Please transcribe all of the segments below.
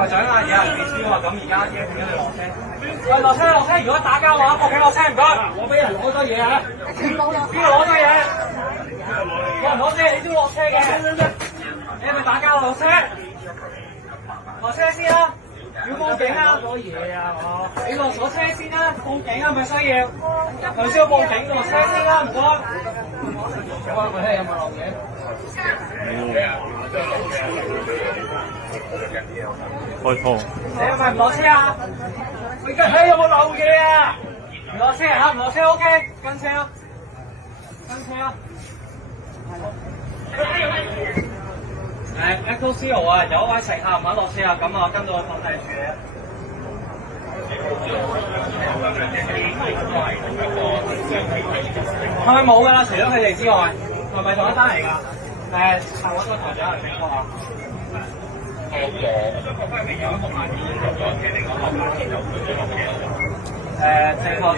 台長啊，有人被燒啊，咁而家要點樣落車？喂，落車！如果打交嘅話，報警落車唔該。我俾人攞咗嘢啊！邊度攞咗嘢？我唔攞車，你都落車嘅。你係咪打交落車？落車先啦！要報警啊！攞嘢啊！你落咗車先啦！報警啊！咪需要？頭先要報警，落車先啦！唔該。我睇下有冇漏嘢。開通。你係咪唔落車啊？我而家睇有冇漏嘢啊？唔落車啊？唔落車 OK， 跟車啊！跟車啊！Echo Zero 啊，有一位乘客唔肯落車啊，咁啊跟到去管制處。係咪冇㗎啦？除咗佢哋之外，係咪同一單嚟㗎？係揾個台長嚟評估下。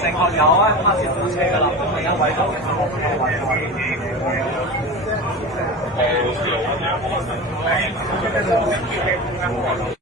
正確有啊，拍攝到車㗎啦，咁而家位到嘅。